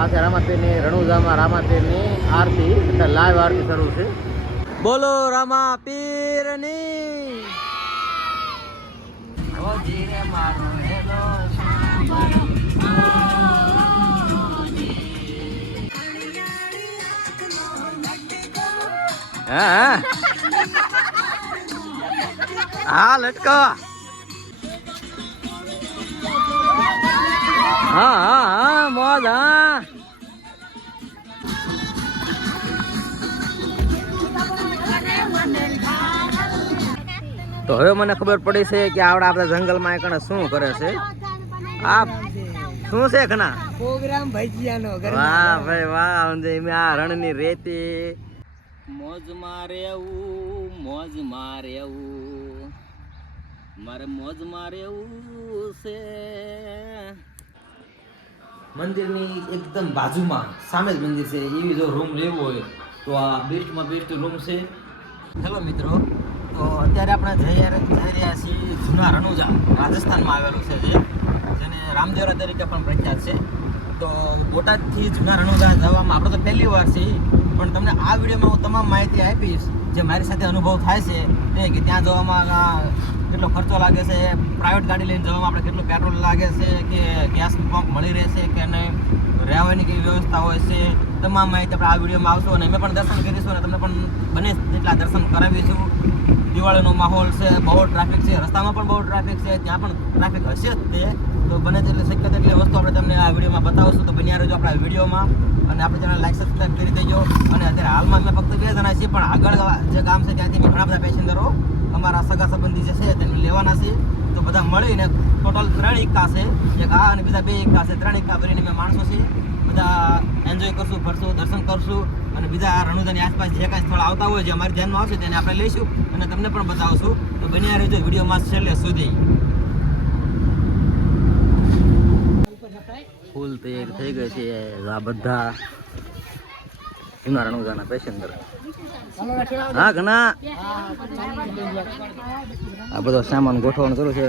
આ છે રામાપીરની રણુજામાં રામાપીરની આરતી એટલે લાઈવ આરતી શરૂ છે. બોલો રામાપીરની. હા લટકાવા. હા હા હા મોજ. હા તો હવે મને ખબર પડી છે કે આવડા આપણા જંગલમાં એકને શું કરે છે. આ શું છે ઘણા પ્રોગ્રામ ભજીયાનો. વાહ ભાઈ વાહ. આ રણની રેતી મોજમાં રહેવું, મોજમાં રહેવું, મારે મોજમાં રહેવું છે. મંદિરની એકદમ બાજુમાં સામે જ મંદિર છે. એવી જો રૂમ લેવો હોય તો આ બેસ્ટમાં બેસ્ટ રૂમ છે. હેલો મિત્રો, તો અત્યારે આપણે જઈ રહ્યા છીએ જૂના રણુજા, રાજસ્થાનમાં આવેલું છે, જેને રામદેવરા તરીકે પણ પ્રખ્યાત છે. તો બોટાદથી જૂના રણુજા જવામાં આપણે તો પહેલી વાર છે, પણ તમને આ વિડીયોમાં હું તમામ માહિતી આપીશ જે મારી સાથે અનુભવ થાય છે. એ કે ત્યાં જવામાં કેટલો ખર્ચો લાગે છે, પ્રાઇવેટ ગાડી લઈને જવામાં આપણે કેટલું પેટ્રોલ લાગે છે, કે ગેસ પંપ મળી રહેશે કે નહીં, રહેવાની કેવી વ્યવસ્થા હોય છે, તમામ માહિતી આપણે આ વિડીયોમાં આવશું. અને અમે પણ દર્શન કરીશું અને તમને પણ બને તેટલા દર્શન કરાવીશું. દિવાળીનો માહોલ છે, બહુ ટ્રાફિક છે, રસ્તામાં પણ બહુ ટ્રાફિક છે, ત્યાં પણ ટ્રાફિક હશે જ તે. તો બને તેટલી શક્ય તેટલી વસ્તુ આપણે તમને આ વિડીયોમાં બતાવશું. તો બન્યા રહેજો આપણા વિડીયોમાં અને આપણે ચેનલ લાઈક સબસ્ક્રાઈબ કરી દેજો. અને અત્યારે હાલમાં અમે ફક્ત 2 જણા છીએ, પણ આગળ જે ગામ છે ત્યાંથી ઘણા બધા પેસેન્જરો અમારા સગા સંબંધી જે છે તેને લેવાના છે. તો બધા મળીને ટોટલ 3 ઇક્કા છે, એક આ અને બીજા 2 ઇક્કા છે. 3 ઇક્કા ભરીને અમે માણસો છીએ, બધા એન્જોય કરશું, ફરશું, દર્શન કરશું. અને બીજા રણુજાની આસપાસ જે કાંઈ સ્થળ આવતા હોય જે અમારી ધ્યાનમાં આવશે તેને આપણે લઈશું અને તમને પણ બતાવશું. તો બન્યા રહેજો વિડીયોમાં છેલ્લે સુધી. ફૂલ તૈયાર થઈ ગઈ છે આ બધા જૂના રણુજાના પેસેન્જર. હા ઘણા આ બધો સામાન ગોઠવણ કરું છે,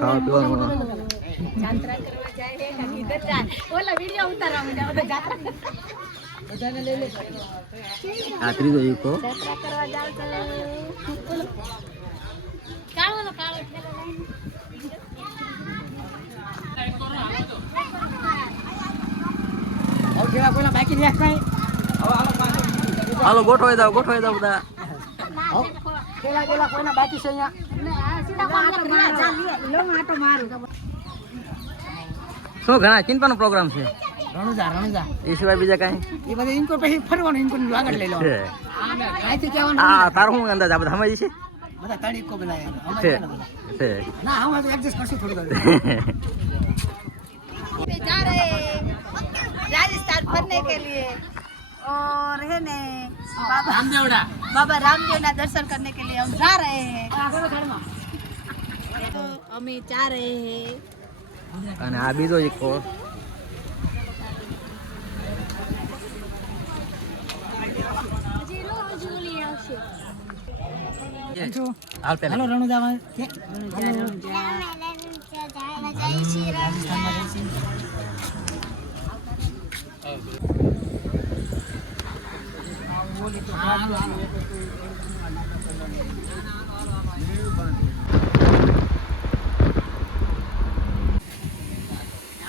ખાવા પીવાનું. આ ત્રીજો ઈકો. હાલો ગોઠવાઈ જાવ બધા. બાકી છે શું ઘણા ચિંતાનો પ્રોગ્રામ છે રણુજા એ સિવાય બીજા કાંઈ? એ બધા ઇન્કો પછી ફરવાનું, ઇન્કો આગળ લઈ લેવાનું. હા તારું શું અંદાજ આ બધા સમજી છે? બધા તણીકો બનાવ્યા છે ના हम तो एडजस्ट करશું થોડું. जा रहे राजस्थान भरने के लिए और है ने बाबा रामदेवना दर्शन करने के लिए हम जा रहे हैं. तो हमें जा रहे हैं. અને આ બીજો ઇકો હાલો રણુજામાં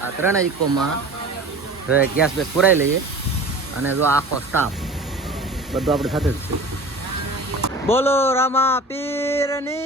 આ 3 ઇકોમાં ગેસ બેસ પુરાઈ લઈએ અને જો આખો સ્ટાફ બધું આપણે સાથે જ છે. બોલો રામાપીરની.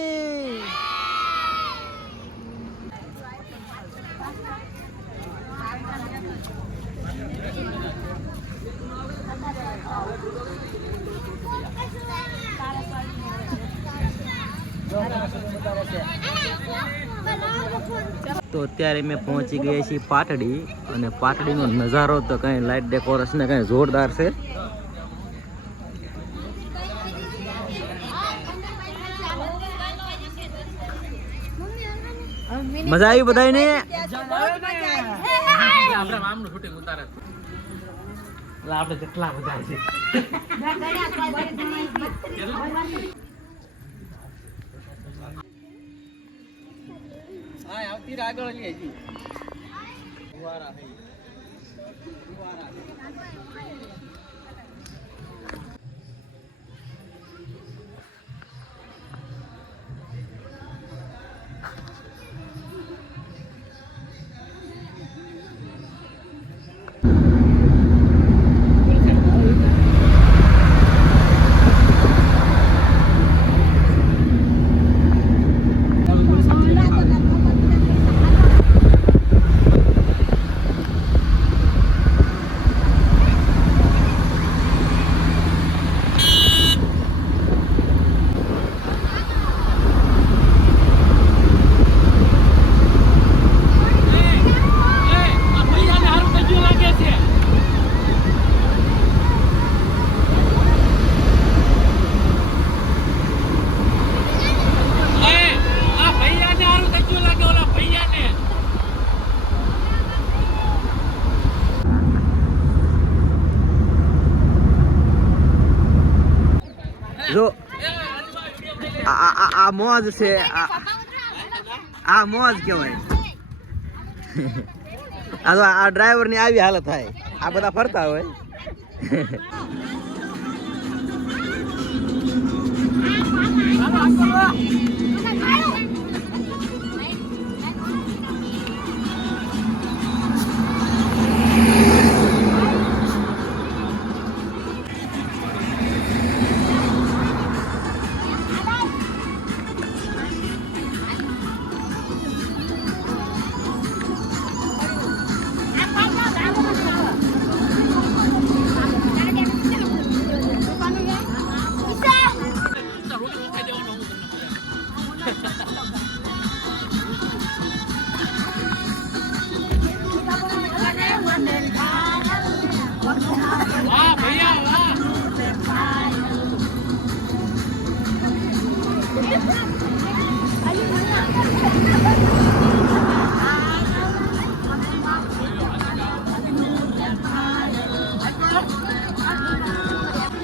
તો અત્યારે મેં પહોંચી ગયા છીએ પાટડી, અને પાટડીનો નજારો તો કઈ લાઇટ ડેકોરેશન ને કઈ જોરદાર છે. મજા આવી બધાને? આપણે કેટલા બધા છે. આવતી આગળ જો આ મોજ છે, આ મોજ કહેવાય. આ તો આ ડ્રાઈવર ની આવી હાલત થાય, આ બધા ફરતા હોય.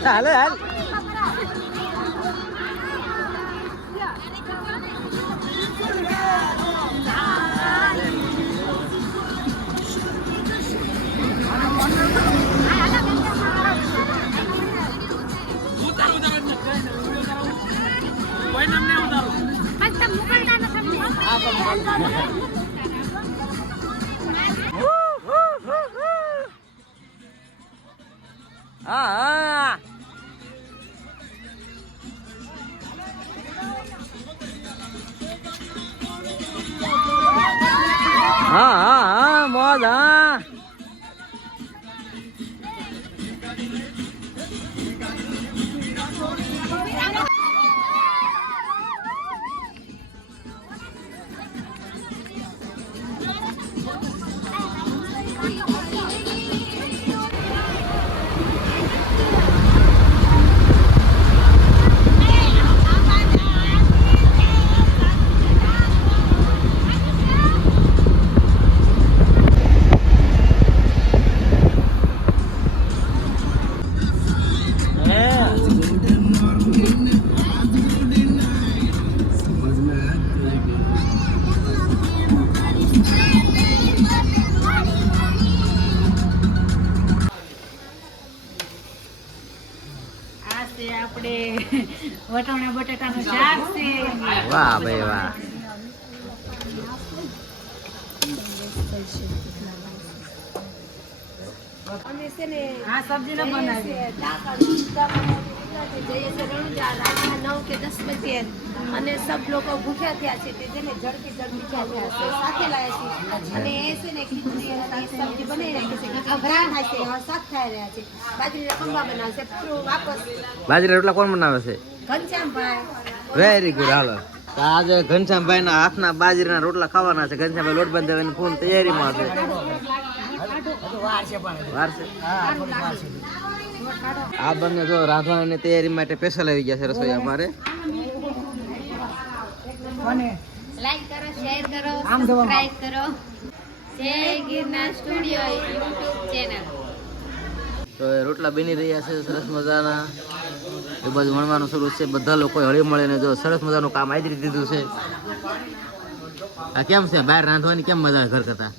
હાલ હાલ હા હા મોજ હા. આપણે વટાણા બટાકાનું શાક છે. વાહ ભાઈ વાહ. અમે છે ને આ સબ્જી ન બનાવી જઈએ છે રણુજા રાતના 9 કે 10 બજે અને સબ લોકો ભૂખ્યા થયા છે તે જેને ઝડપી થયા છે સાથે લાયા છે અને એ છે ને ખીચડી અને સબ્જી બનાવી રાખી છે ઘરા થાય છે શાક ખાઈ રહ્યા છે બાજરીના ખંભા બનાવશે વાપસ બાજરી રોટલા કોણ બનાવે છે? ઘનશ્યામભાઈ. Very good. હાલો તો આજે ઘનશ્યામભાઈ ના હાથના બાજરીના રોટલા ખાવાના છે. ઘનશ્યામભાઈ લોટ બાંધવાની ફૂલ તૈયારીમાં છે. આ બંને જો રાંધવાની તૈયારી માટે સ્પેશિયલ આવી ગયા છે રસોઈ અમારે. લાઈક કરો, શેર કરો, સબસ્ક્રાઇબ કરો. જય ગિરનાર સ્ટુડિયો યુટ્યુબ ચેનલ. તો એ રોટલા બની રહ્યા છે સરસ મજાના. એ બાજુ વણવાનું શરૂ છે. બધા લોકો હળી મળીને જો સરસ મજાનું કામ આદરી દીધું છે. આ કેમ છે બહાર રાંધવાની કેમ મજા આવે ઘર કરતા?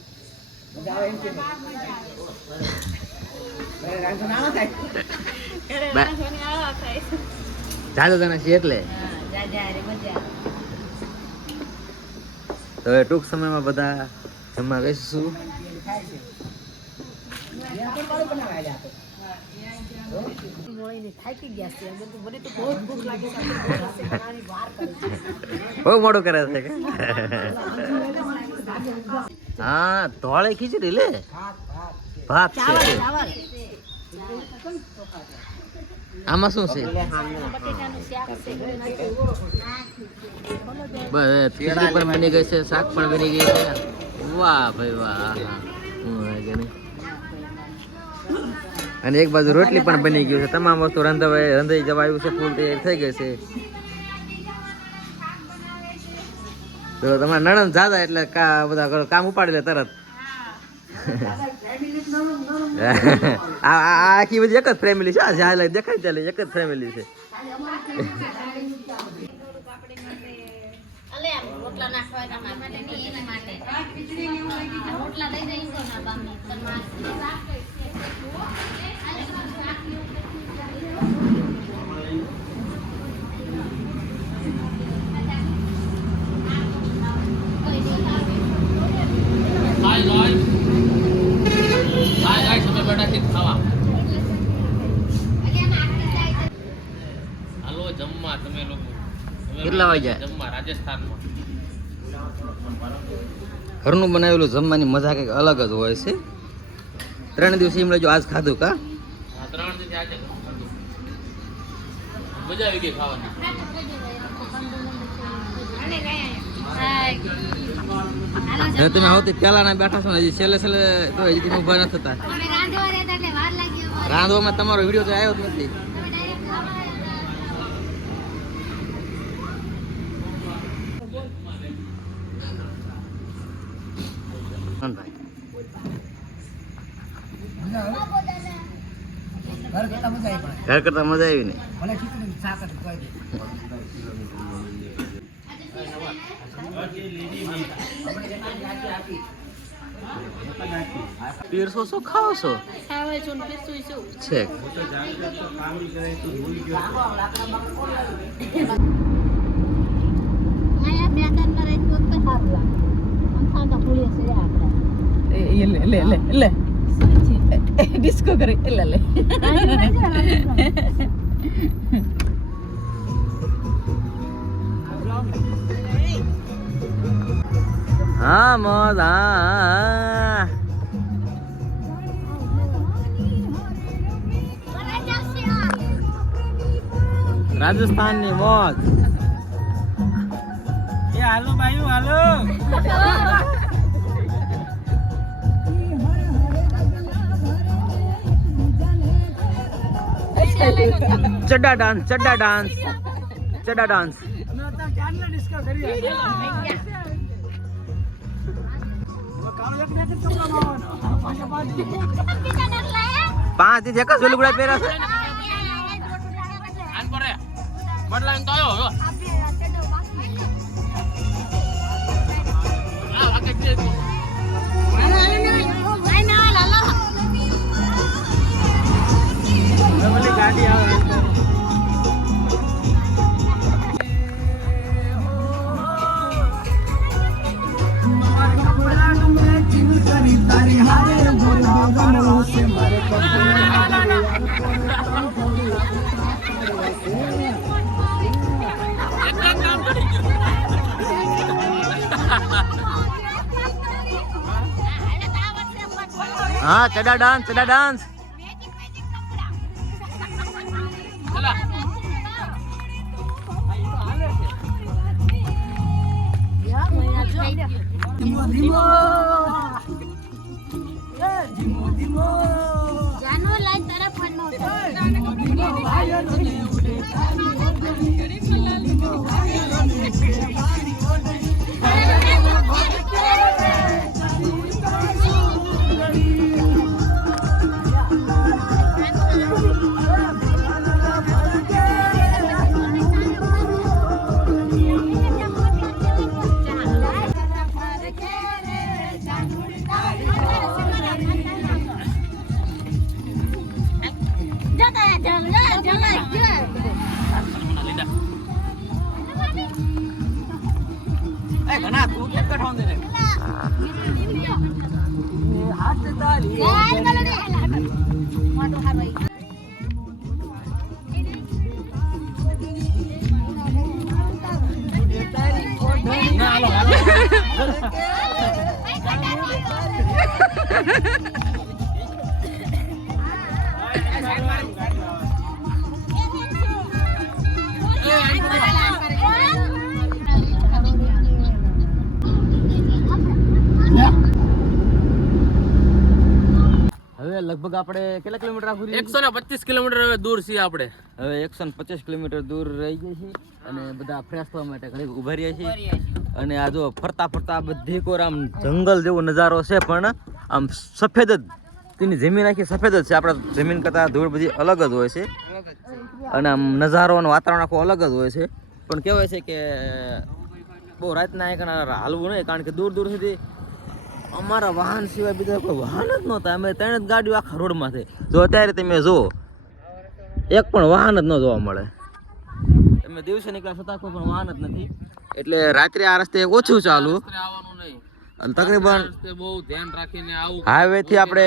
જાજો જણા છે એટલે તો હવે ટૂંક સમયમાં બધા જમવા બેસીશું. બહુ મોડું કરે છે કે હા ધોળે ખીચડી લે ભાત છે આમાં શું છે બસ ખીચડી પણ બની ગઈ છે શાક પણ બની ગઈ છે વાહ ભાઈ વાહ અને એક બાજુ રોટલી પણ બની ગયું છે તમામ વસ્તુ રંધાઈ જવા આવ્યું છે ફૂલ તૈયાર થઈ ગઈ છે તો તમારા નણંદ જાદા એટલે બધા કામ ઉપાડી લે તરત આખી બધી એક જ ફેમિલી છે જ્યાં દેખાય ચાલે એક જ ફેમિલી છે કેટલા વાગ્યા જમવા રાજસ્થાનમાં ઘરનું બનાવેલું જમવાની મજા કંઈક અલગ જ હોય છે 3 દિવસ એમ લેજો આજ ખાધું કા 3 દિવસ આજે મજા આવી ગઈ ખાવાની તમે આવતી પેલા બેઠા છો ને હજી છેલ્લે તો હજી તમે ઉભા ન થતા રાંધવામાં તમારો વિડીયો તો આવ્યો જ નથી ઘર કરતા મજા આવી ને પીરસો શું ખાવ છો છે ડિસ્કો કરી લે હા મોજ હા રાજસ્થાનની મોજ એ હાલો ભાઈઓ હાલો ચડ્ડા ડાન્સ ચડ્ડા ડાન્સ પાંચ થી એક જ લુગડા પહેર્યા છે ગાડી આવે हाँ चढ़ा डांस જાનો લાઈન તરફ હવે લગભગ આપણે કેટલા કિલોમીટર આખું 125 કિલોમીટર હવે દૂર છીએ આપણે. હવે 125 કિલોમીટર દૂર રહી ગયા છીએ અને બધા ફ્રેશ થવા માટે ઘણી ઉભા રહ્યા છીએ. અને આ જો ફરતા ફરતા બધી કોર આમ જંગલ જેવો નજારો છે, પણ આમ સફેદ જ તેની જમીન આખી સફેદ જ છે. આપણા જમીન કરતાં ધૂળ બધી અલગ જ હોય છે અને આમ નજારો અને વાતાવરણ આખું અલગ જ હોય છે. પણ કહેવાય છે કે બહુ રાતના એક હાલવું નહીં, કારણ કે દૂર દૂર સુધી અમારા વાહન સિવાય બીજા કોઈ વાહન જ નહોતા. અમે 3 જ ગાડીઓ આખા રોડમાં છે. જો અત્યારે તમે જુઓ એક પણ વાહન જ ન જોવા મળે. તમે દિવસે નીકળ્યા છતાં કોઈ પણ વાહન જ નથી. એટલે રાત્રે આ રસ્તે ઓછું ચાલુ આવવાનું નહીં, અને તકરીબન બહુ ધ્યાન રાખીને આવું. હાઈવે થી આપણે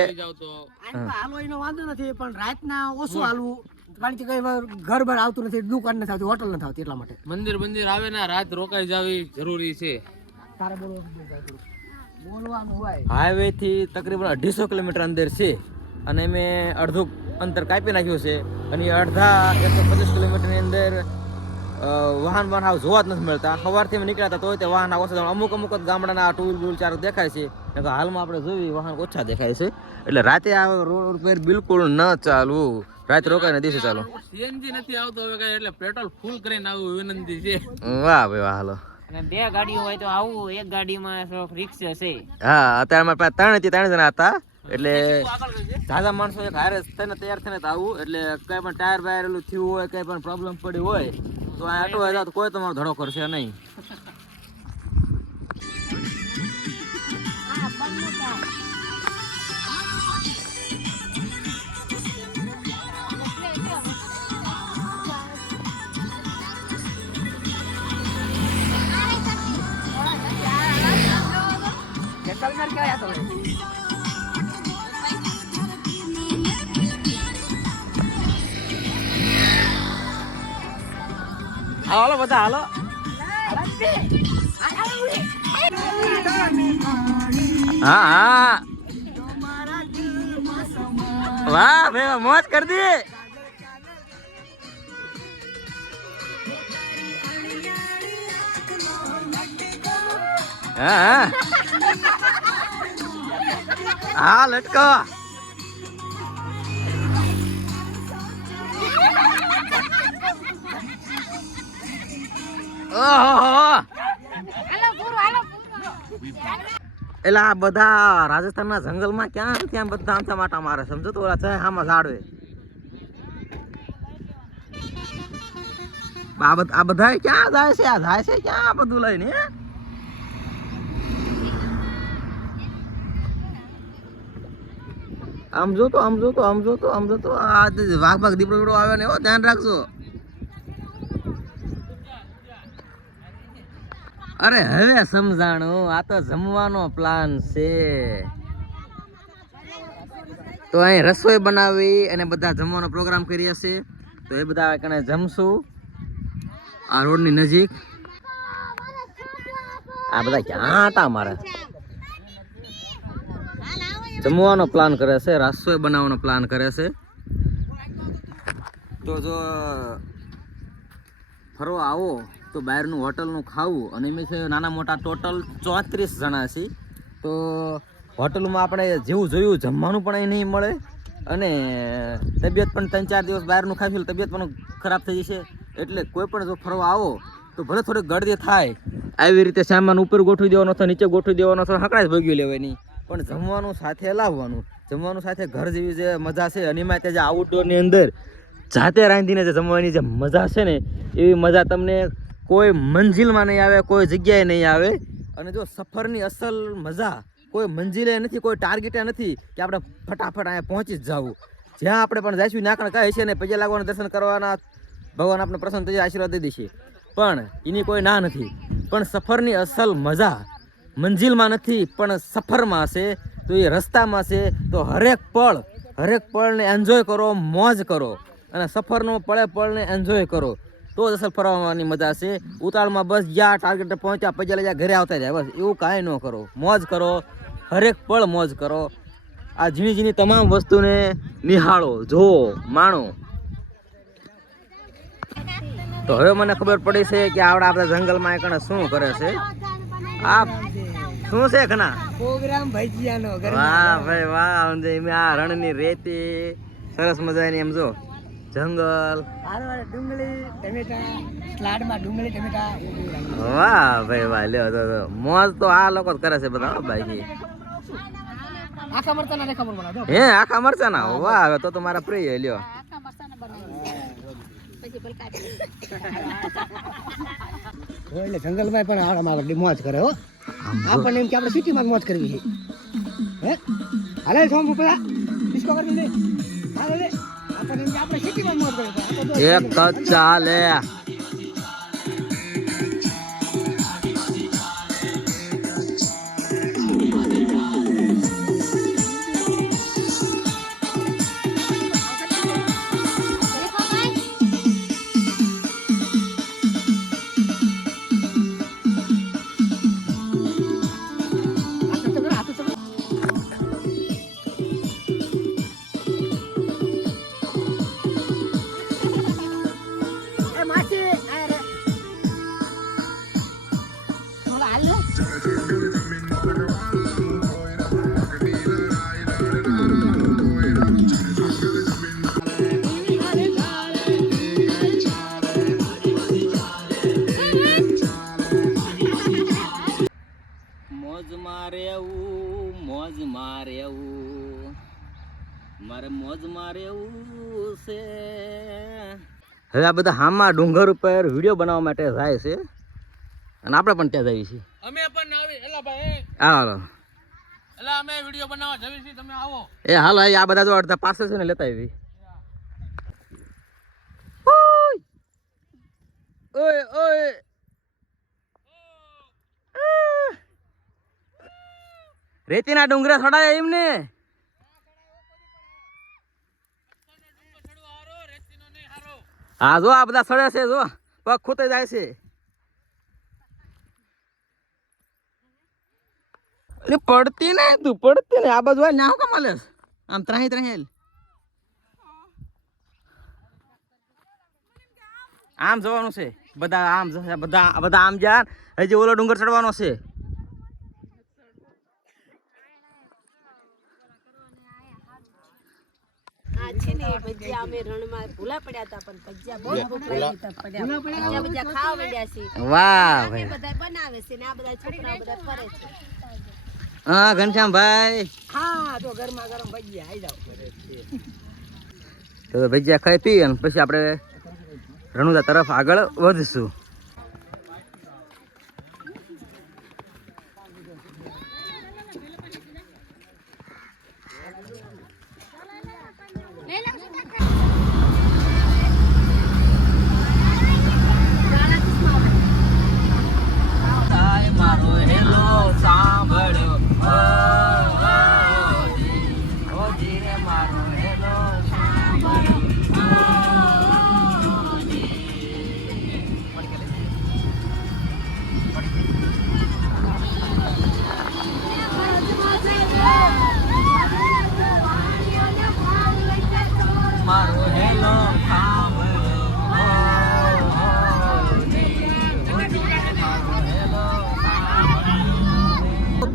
હાલો એનો વાંધો નથી, પણ રાતના ઓછું હાલવું, કારણ કે કઈ ઘર બાર આવતું નથી, દુકાન નથી આવતી, હોટલ નથી આવતી, એટલા માટે મંદિર આવે ને રાત રોકાઈ જવી જરૂરી છે. તારે બોલવાનું હોય. હાઈવે થી તકરીબન 250 કિલોમીટર અંદર છે અને મેં અડધું અંતર કાપી નાખ્યું છે. અને એ અડધા 125 કિલોમીટરની અંદર વાહન હાવ જોવા જ નથી મળતા. સવારથી અમે નીકળ્યા હતા તોય તે વાહન ઓછા, અમુક જ ગામડાના ટુ વ્હીલ ચાર દેખાય છે. હાલમાં આપણે જોઈએ વાહન ઓછા દેખાય છે. એટલે રાતે આ રોડ પર બિલકુલ ન ચાલવું, રાત રોકાઈને દિવસે ચાલુ. સીએનજી નથી આવતો હવે કઈ, એટલે પેટ્રોલ ફૂલ કરીને આવવું વિનંતી છે. વાહ ભાઈ વાહ. હાલો, અને 2 ગાડીઓ હોય તો આવું, એક ગાડીમાં રિક્ષા છે. હા, અત્યારે અમારે પાસે 3 જણા હતા. એટલે ઝાઝા માણસો એક હારે થઈને તૈયાર થઈને જ આવું. એટલે કઈ પણ ટાયર બાયર એલું થયું હોય, કઈ પણ પ્રોબ્લેમ પડી હોય તો આ અટવાઈ જાવ તો કોઈ તમારો ધડો કરશે નહીં. હાલો બધા હાલો. હા હા, વાહ ભાઈ મોજ કરી દી. હા હા, લટકો. એટલે આ બધા રાજસ્થાનના જંગલમાં ક્યાં ત્યાં બધા આમથા માટા મારે, સમજો તો ઓલા છે આમાં ઝાડવે. આ બધા ક્યાં જાય છે? આ જાય છે ક્યાં બધું લઈને? આમ જો તો આ વાઘ દીપડો બીડો આવે ને, ધ્યાન રાખજો. અરે હવે સમજાણું, આ તો જમવાનો પ્લાન છે. તો અહીં રસોઈ બનાવી અને બધા જમવાનો પ્રોગ્રામ કરીએ છીએ. તો એ બધા કણે જમશું આ રોડની નજીક. આ બધા ક્યાં હતા? મારે જમવાનો પ્લાન કરે છે, રસોઈ બનાવવાનો પ્લાન કરે છે. તો જો ફરવા આવો તો બહારનું હોટલનું ખાવું. અને એમ છે નાના મોટા ટોટલ 34 જણા છે. તો હોટલમાં આપણે જેવું જોયું જમવાનું પણ અહીં નહીં મળે, અને તબિયત પણ 3-4 દિવસ બહારનું ખાઈશું તબિયત પણ ખરાબ થઈ જશે. એટલે કોઈ પણ જો ફરવા આવો તો ભલે થોડીક ગળદી થાય, આવી રીતે સામાન ઉપર ગોઠવી દેવાનો અથવા નીચે ગોઠવી દેવાનો અથવા હકડા જ ભોગવી લેવાની, પણ જમવાનું સાથે લાવવાનું. જમવાનું સાથે ઘર જેવી જે મજા છે, અને એમાં ત્યાં જે આઉટડોરની અંદર જાતે રાંધીને જે જમવાની જે મજા છે ને, એવી મજા તમને કોઈ મંજિલમાં નહીં આવે, કોઈ જગ્યાએ નહીં આવે. અને જો સફરની અસલ મજા કોઈ મંજિલે નથી, કોઈ ટાર્ગેટે નથી કે આપણે ફટાફટ અહીંયા પહોંચી જ જવું. જ્યાં આપણે પણ જઈશું નાકણ કહે છે ને પગે લાગવાના, દર્શન કરવાના, ભગવાન આપણે પ્રસન્ન થઈ આશીર્વાદ દઈ દેશે, પણ એની કોઈ ના નથી. પણ સફરની અસલ મજા મંજિલમાં નથી પણ સફરમાં છે, તો એ રસ્તામાં છે. તો હરેક પળને એન્જોય કરો, મોજ કરો, અને સફરનો પળે પળને એન્જોય કરો, તો જ અસલ ફરવાની મજા છે. ઉતાળમાં બસ જ્યાં ટાર્ગેટે પહોંચ્યા પછી લઈ ઘરે આવતા જાય, બસ એવું કાંઈ ન કરો. મોજ કરો, હરેક પળ મોજ કરો. આ ઝીણી ઝીણી તમામ વસ્તુને નિહાળો, જુઓ, માણો. તો હવે મને ખબર પડી છે કે આપણા જંગલમાં એક શું કરે છે. આ શું છે ઘણા પ્રોગ્રામ ભજીયાનો વાહ ભાઈ વાહ. આ રણની રેતી સરસ મજાની, એમ જો જંગલ. ડુંગળી ટમેટા, સ્લાડમાં ડુંગળી ટમેટા. વાહ ભાઈ વાહ. લ્યો તો મોજ તો આ લોકો જ કરે છે બધા ભાઈ. આખા મરચા ના ખબર પડે હે આખા મરચા ના? વાહ, હવે તો મારા પ્રિય. લ્યો એટલે જંગલમાં પણ આરામ મોજ કરે હો. આપણને એમ કે આપણે સિટીમાં મોજ કરવી છે. હે હાલે સોમ પેલા ડિસ્કો કરી લે. હાલે લે. આપણને એમ કે આપણે સિટીમાં મોજ કરવી. એક તો ચાલે. મોજમાં રહેવું, મારે મોજમાં રહેવું છે. હવે આ બધા હામાં ડુંગર ઉપર વિડીયો બનાવવા માટે જાય છે, અને આપણે પણ ત્યાં જઈએ છીએ. અમે પણ આવી એલા ભાઈ. હાલો એલા અમે વિડિયો બનાવવા જઈએ છીએ, તમે આવો. એ હાલો. આ બધા જો અડધા પાસે છે ને, લેતા આવી. ઓય ઓય રેતીના ડુંગરા છોડાય એમને. હા જો આ બધા સડે છે, જો પગ ખૂતે જાય છે. એટલે પડતી ને તું, પડતી ને. આ બાજુ હોય ને હું કામ હાલે આમ ત્રાહી ત્રાહી. આમ જવાનું છે બધા, આમ જશે બધા આમ જા. હજી ઓલો ડુંગર ચડવાનો છે. છે ને ભજીયા અમે રણમાં ભૂલા પડ્યા હતા, પણ ભજીયા બહુ ભૂખ લાગી હતા પડ્યા. ભજીયા ખાવા મળ્યા છે. વાહ અમે ભાઈ. બધા બનાવે છે ને આ બધા છોકરા બધા કરે છે. હા ઘનશ્યામભાઈ. હા તો ગરમા ગરમ ભજીયા આવી જાવ. તો ભજીયા ખાઈ પી અને પછી આપણે રણુજા તરફ આગળ વધશું.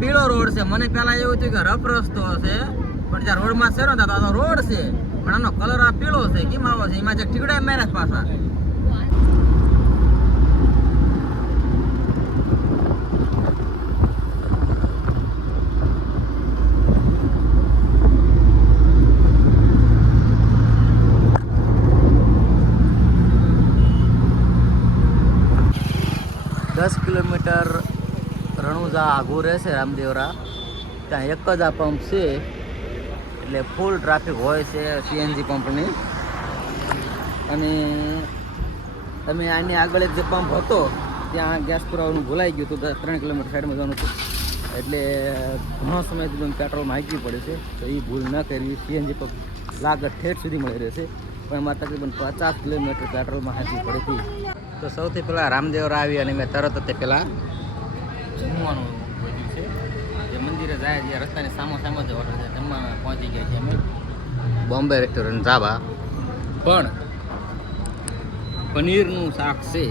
પીળો રોડ છે. મને પેલા એવું થયું કે રફ રસ્તો હશે, પણ જ્યાં રોડમાં છે ને તો રોડ છે, પણ આનો કલર આ પીળો છે. કેમ આવો છે? એમાં જે ઠીકડા મેરેજ પાછા. કિલોમીટર રણુજા આઘું રહેશે રામદેવરા. ત્યાં એક જ આ પંપ છે, એટલે ફૂલ ટ્રાફિક હોય છે સીએનજી પંપની. અને તમે આની આગળ એક જે પંપ હતો ત્યાં ગેસ પુરાવાનું ભૂલાઈ ગયું હતું. 3 કિલોમીટર સાઈડમાં જવાનું હતું. એટલે ઘણો સમયથી તમે પેટ્રોલમાં હાંકવી પડે છે, તો એ ભૂલ ન કરવી. સીએનજી પર લાગત ઠેઠ સુધી મળી રહેશે, પણ એમાં તકરીબન 50 કિલોમીટર પેટ્રોલમાં હાંકવી પડે હતી. તો સૌથી પહેલાં રામદેવરા આવી અને મેં તરત જ પહેલાં જમવાનું વધ્યું છે. જે મંદિરે જાય જે રસ્તાની સામો જ હોટલ છે, જમવા પહોંચી ગયા છીએ અમે. બોમ્બે રેસ્ટોરન્ટ ધાબા. પણ પનીરનું શાક છે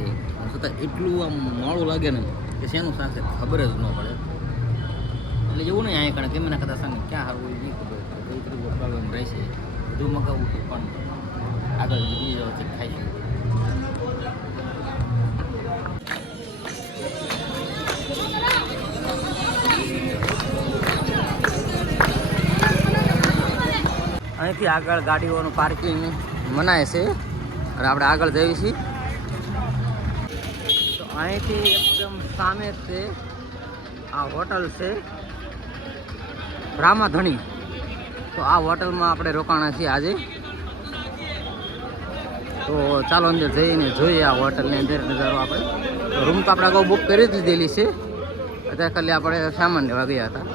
છતાં એટલું આમ મોડું લાગે ને કે શેનું શાક છે ખબર જ ન પડે. એટલે એવું નહીં અહીંયા કારણ કે મને કદાચ ક્યાં સારું હોય નહીં ખબર કઈ તરીકે પ્રોબ્લેમ રહેશે. બધું મગાવવું હતું પણ આગળ બીજી વખતે ખાઈશું. અહીંથી આગળ ગાડીઓનું પાર્કિંગ મનાય છે અને આપણે આગળ જઈએ છીએ. તો અહીંથી એકદમ સામે છે આ હોટલ છે રામાધણી. તો આ હોટલમાં આપણે રોકાણા છીએ આજે. તો ચાલો અંદર જઈને જોઈએ આ હોટલની અંદર નજારો. આપણે રૂમ તો આપણે અગાઉ બુક કરી જ લીધેલી છે, અત્યારે ખાલી આપણે સામાન લેવા ગયા હતા.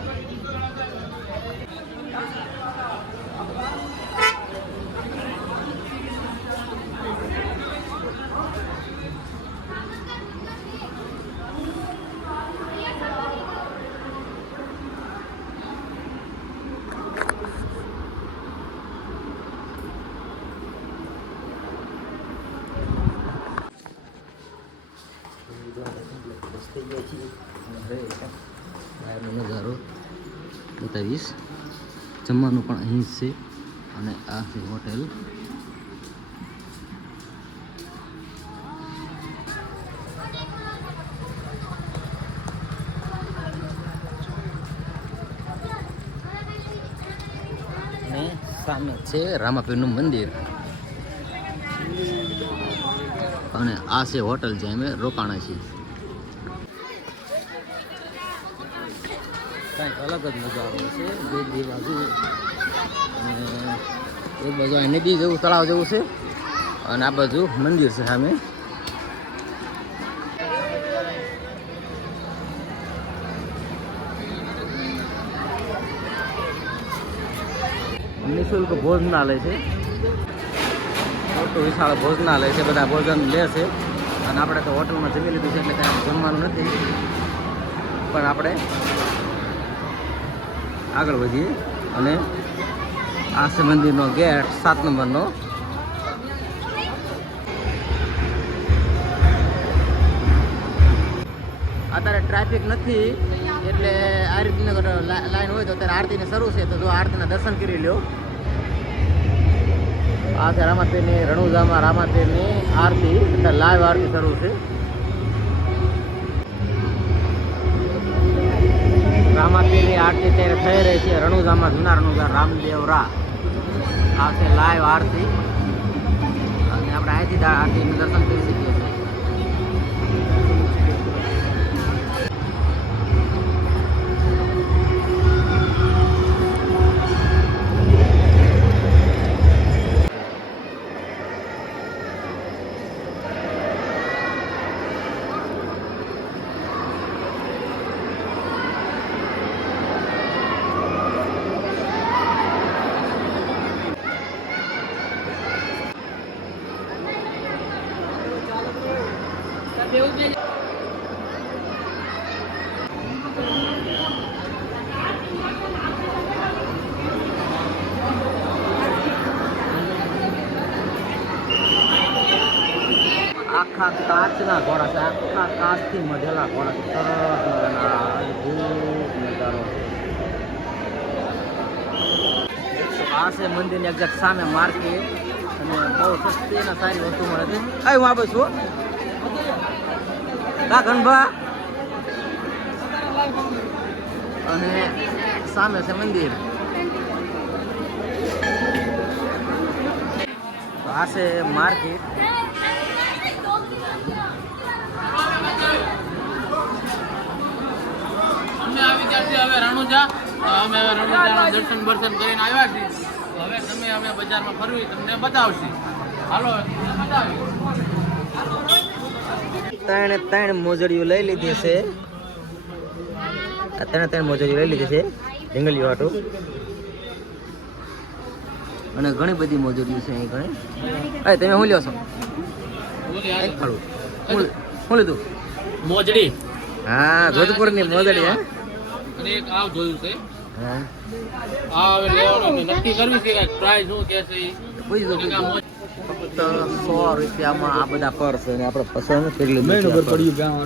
થઈ ગયા છીએ બહારનો નજારો બતાવીશ. જમવાનું પણ અહીં જ છે અને આ છે હોટેલ. અને સામે છે રામાપીરનું મંદિર અને આ છે હોટલ જ્યાં અમે રોકાણા છીએ. કંઈક અલગ જ નજારો છે. બે બાજુ અને એક બાજુ આ નદી જેવું તળાવ જેવું છે અને આ બાજુ મંદિર છે સામે. નિઃશુલ્ક ભોજનાલય છે, મોટું વિશાળ ભોજનાલય છે. બધા ભોજન લે છે અને આપણે તો હોટલમાં જમી લીધું છે એટલે કાંઈ જમવાનું નથી, પણ આપણે આગળ વધીએ. અને આ છે મંદિરનો ગેટ 7 નંબરનો. અત્યારે ટ્રાફિક નથી એટલે આ રીતની લાઈન હોય તો અત્યારે આરતીને શરૂ છે, તો જો આરતીના દર્શન કરી લો. આ છે રામાપીરની રણુજામાં રામાપીરની આરતી, અત્યારે લાઈવ આરતી શરૂ છે. રામાપીરની આરતી ત્યારે થઈ રહી છે રણુજામાં, જૂના રણુજા રામદેવરા. આ છે લાઈવ આરતી અને આપણે અહીંથી આરતીનું દર્શન કરી શકીએ છીએ. આખા કાચના ઘોડા છે, આખા કાચથી મઢેલા ઘોડા છે. સરસ મજાના અદભુત નજારો છે. આ છે મંદિરની એક્ઝેક્ટ સામે માર્કેટ અને બહુ સસ્તી અને સારી વસ્તુ મળે છે. હું આપું છું કા ઘનભા. અને સામે છે મંદિર. આ છે માર્કેટ. અમે આવી ત્યારથી હવે રણુજા દર્શન બર્શન કરીને આવ્યા છીએ. હવે તમે અમે બજારમાં ફરવી તમને બતાવશી. હાલો ત્રણ મોજડીઓ લઈ લીધી છે આ ત્રણ મોજરી લઈ લીધી છે જંગલી વાટું, અને ઘણી બધી મોજરીઓ છે અહીં ઘણી. અરે તમે શું લ્યો છો? એક ફળું શું લીધું? મોજડી હા, જોધપુરની મોજડી. હા અને એક આવ જોયું છે. હા, આ હવે લેવાનું છે, નક્કી કરવી છે કે પ્રાઇસ શું કે છે ઈ. પૂછી દો, પૂછી દો. મોજ- ફક્ત 100 રૂપિયામાં આ બધા પર્સ છે અને આપણે પસંદ કરી લીધું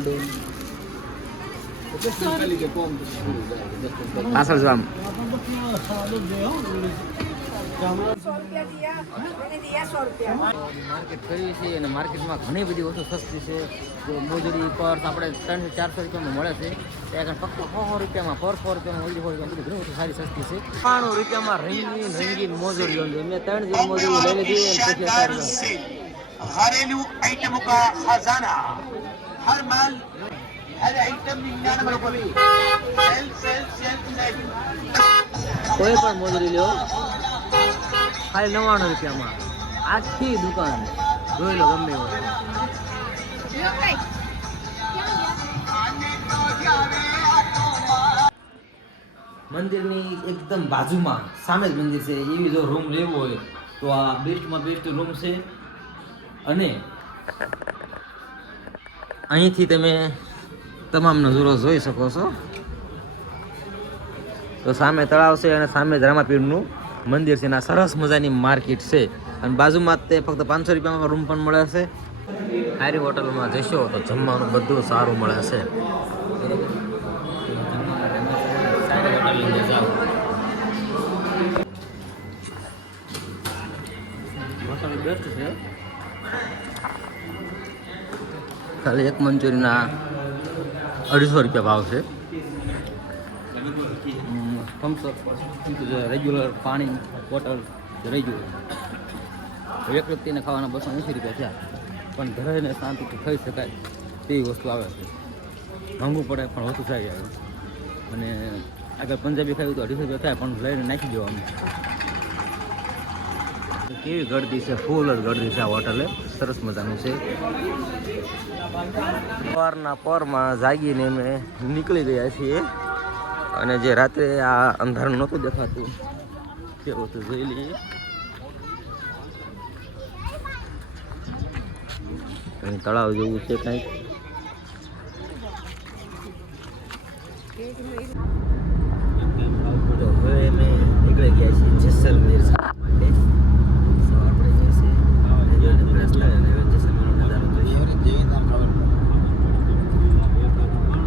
છે. પાછળ જો આમ માર્કેટ કરવી છે અને માર્કેટમાં ઘણી બધી વસ્તુ સસ્તી છે. જો મોજરી પર્સ આપણે 300-400 રૂપિયામાં મળે છે, ત્યાં ફક્ત 100 રૂપિયામાં પર 100 રૂપિયામાં ઓલી હોય બધી ઘણી વસ્તુ સારી સસ્તી છે. 95 રૂપિયામાં રંગીન મોજરીઓ છે. મેં 3 જેવી મોજરી લઈ લીધી અને પછી घरेलू आइटमों का खजाना हर माल हर item 99 sale sale sale sale કોઈ પણ મોજરી લ્યો ખાલી 99 રૂપિયામાં આખી દુકાન જોઈ લો ગમે એવો. મંદિરની એકદમ બાજુમાં સામે જ મંદિર છે. એવી જો રૂમ લેવો હોય તો આ બેસ્ટમાં બેસ્ટ રૂમ છે. અને અહીંથી તમે તમામ નજારો જોઈ શકો છો. તો સામે તળાવ છે અને સામે જ રામાપીરનું મંદિર છે અને આ સરસ મજાની માર્કેટ છે. અને બાજુમાં તે ફક્ત 500 રૂપિયામાં રૂમ પણ મળે છે. સારી હોટલમાં જશો તો જમવાનું બધું સારું મળે છે. સારી હોટલની અંદર જાઓ. હોટલ બેસ્ટ છે. ખાલી એક મંચુરીના 250 રૂપિયા ભાવ છે. થમ્સઅપ રેગ્યુલર પાણી બોટલ રેગ્યુલર એક વ્યક્તિને ખાવાના 280 રૂપિયા થયા, પણ ઘરે શાંતિથી ખાઈ શકાય તેવી વસ્તુ આવે છે. મોંઘું પડે પણ વસ્તુ સારી આવે. અને આગળ પંજાબી ખાવી તો 250 રૂપિયા થાય, પણ લઈને નાખી દેવાનું. કેવી ગળદી છે, ફૂલ જ ગળદી છે આ હોટલે. સરસ મજાનું છે. સવારના પોરમાં જાગીને અમે નીકળી ગયા છીએ અને જે રાત્રે આ અંધારું નહોતું દેખાતું કેવું તો જોઈ લઈએ. અહીં તળાવ જેવું છે કંઈક.